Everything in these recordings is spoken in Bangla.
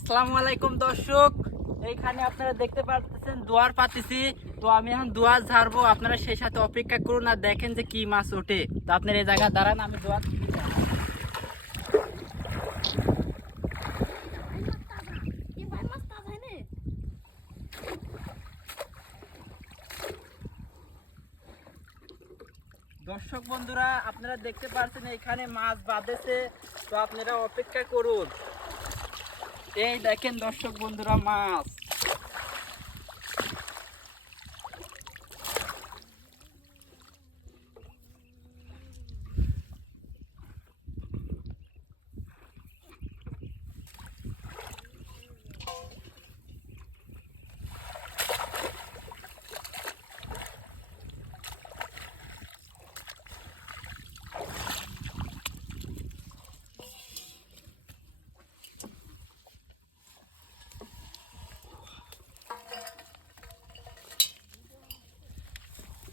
আসসালামু আলাইকুম দর্শক, এইখানে আপনারা দেখতে পাচ্ছেন দুয়ার পাতিছি। তো আমি এখন দুয়ার ঝাড়বো, আপনারা সেই সাথে অপেক্ষা করুন আর দেখেন যে কি মাছ ওঠে। তো আপনারা এই জায়গায় দাঁড়ান, আমি দুয়ার দর্শক বন্ধুরা আপনারা দেখতে পাচ্ছেন এখানে মাছ বাঁধেছে। তো আপনারা অপেক্ষা করুন। এই দেখেন দর্শক বন্ধুরা মাছ।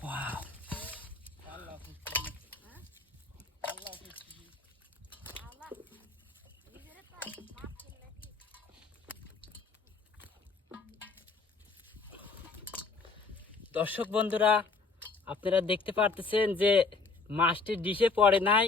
Wow. দর্শক বন্ধুরা আপনারা দেখতে পারতেছেন যে মাছটি ডিশে পড়ে নাই,